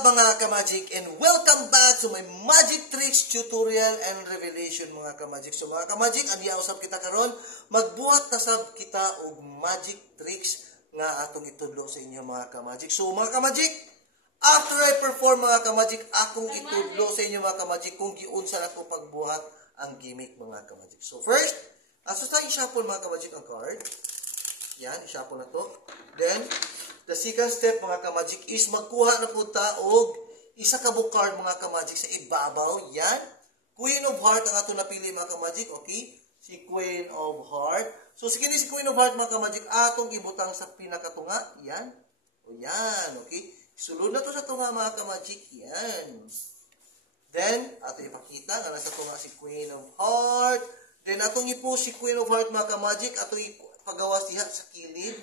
up mga ka-magic and welcome back to my magic tricks tutorial and revelation mga ka-magic. So mga ka-magic, aniya usab kita karon magbuhat tasab kita og magic tricks nga atong itudlo sa inyo mga ka-magic. So mga ka-magic, after I perform mga ka-magic, akong itudlo sa inyo mga ka-magic kung giunsa nako pagbuhat ang gimmick mga ka-magic. So first, aso tayo i-shuffle mga ka-magic ang card. Yan, i-shuffle na to. Then, the second step mga ka-magic is magkuha na po ta og isa ka card mga ka-magic sa ibabaw. Yan. Queen of Heart ang ato napili mga ka-magic. Okay? Si Queen of Heart. So sige ni si Queen of Heart mga ka-magic atong ibutang sa pinakatunga. Yan. O yan. Okay? Sulod na to sa tunga mga ka-magic. Yan. Then, ato ipakita nga nasa tunga si Queen of Heart. Then atong ipo si Queen of Heart mga ka-magic. Ato pagawas diha sa kilid.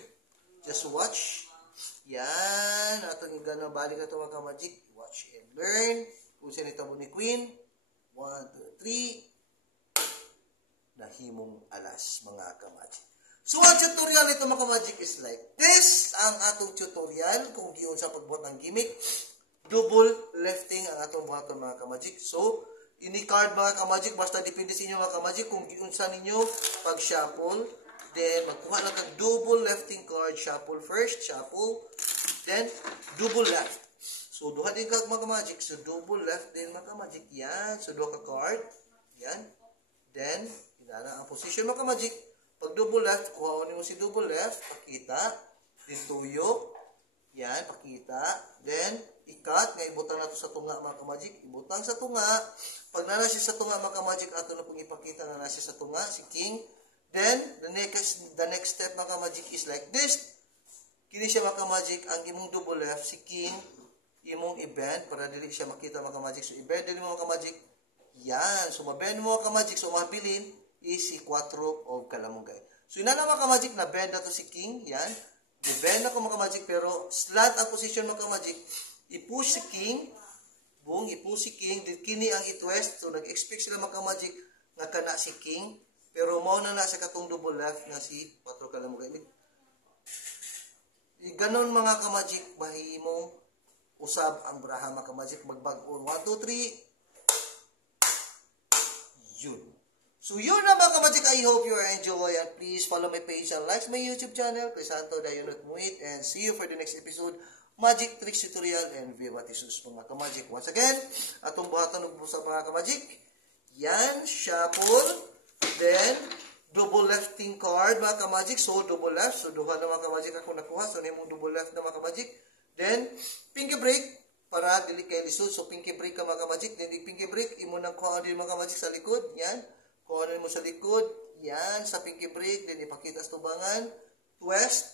Just watch. Yan. Atong gana balik na ito mga ka-magic. Watch and learn. Kung saan itabo ni Queen. 1, 2, 3. Nahimong alas mga ka-magic. So, ang tutorial nito mga ka-magic is like this. Ang atong tutorial kung giyon sa pagbuhat ng gimmick. Double lefting ang atong buhaton mga ka-magic. So, ini card mga ka-magic. Basta depende sa inyo mga ka-magic kung giyon sa ninyo pag-shuffle. Then, magkuha lang kang double lefting card. Shuffle first. Shuffle. Then, double left. So, duha din ka mga ka-magic. So, double left din mga ka-magic. Yan. So, duha ka card. Yan. Then, hinala ang position mga ka-magic. Pag double left, kuha mo si double left. Pakita. Then, tuyo. Yan. Pakita. Then, ikat. Nga ibutang na to sa tunga mga ka-magic. Ibutang sa tunga. Pag nana siya sa tunga mga ka-magic, ato na pong ipakita na nasa sa tunga. Si King. Then, the next step mga ka-magic is like this. Kini siya mga ka-magic, ang imong double left, si King, imong i-bend, para dili siya makita mga ka-magic. So, i-bend din mga ka-magic. Yan. So, ma-bend mo mga ka-magic. So, mabilin is si 4 of kalamugay. So, yun na mga ka-magic, na-bend na to si King. Yan. I-bend na ko mga ka-magic, pero slant ang position mga ka-magic. I-push si King. Boom, i-push si King. Then, kini ang i-twist. So, nag-expect sila mga ka-magic nga kana si King. Pero mao na sa katong double left nga si 4 kalamugay. Ganon mga ka-magic, mahimong usab ang braha mga ka-magic. Magbag-on 1, 2, 3. Yun. So yun na mga ka-magic. I hope you enjoy and please follow my page and like my YouTube channel. Crisanto Dayunot Muit, and see you for the next episode. Magic Tricks Tutorial and Viva Jesus mga ka-magic. Once again, atong buhatan og busa mga ka-magic. Yan, shuffle. Then, double lefting card mga ka-magic. So, double left. So, duha na mga ka-magic ako nakuha. So, nimong double left na mga ka-magic. Then, pinky break para dili kay lisod. So, pinky break ka mga ka-magic. Then, pinky break, imo nang kuha din mga ka-magic sa likod. Yan. Kuha na mo sa likod. Yan, sa pinky break. Then, ipakita sa tubangan. Twist.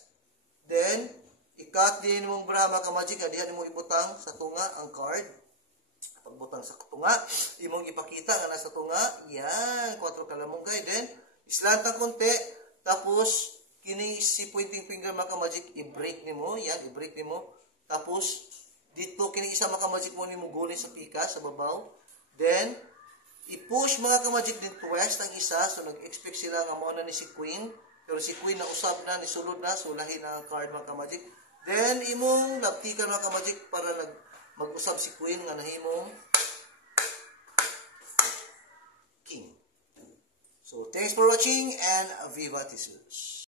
Then, ikat din mong bra mga ka-magic. Dihan mo ibutang sa tunga ang card. Pagbutang sa tunga, imong ipakita nga nasa tunga. Yan, 4 kalamungay. Then, islant ang konti. Tapos, kini si pointing finger mga ka-magic, i-break nimo. Yan, i-break nimo. Tapos, dito, kini isa mga ka-magic mo nimo gulin sa pika, sa babaw. Then, i-push mga ka-magic din twist ang isa. So, nag-expect sila nga mao na ni si Queen. Pero si Queen na usab na, ni sulod na. So, lahi na ang card mga ka-magic. Then, imong laptikan mga ka-magic para mag-usab si Queen nga nahimong King. So, thanks for watching and Viva Jesus.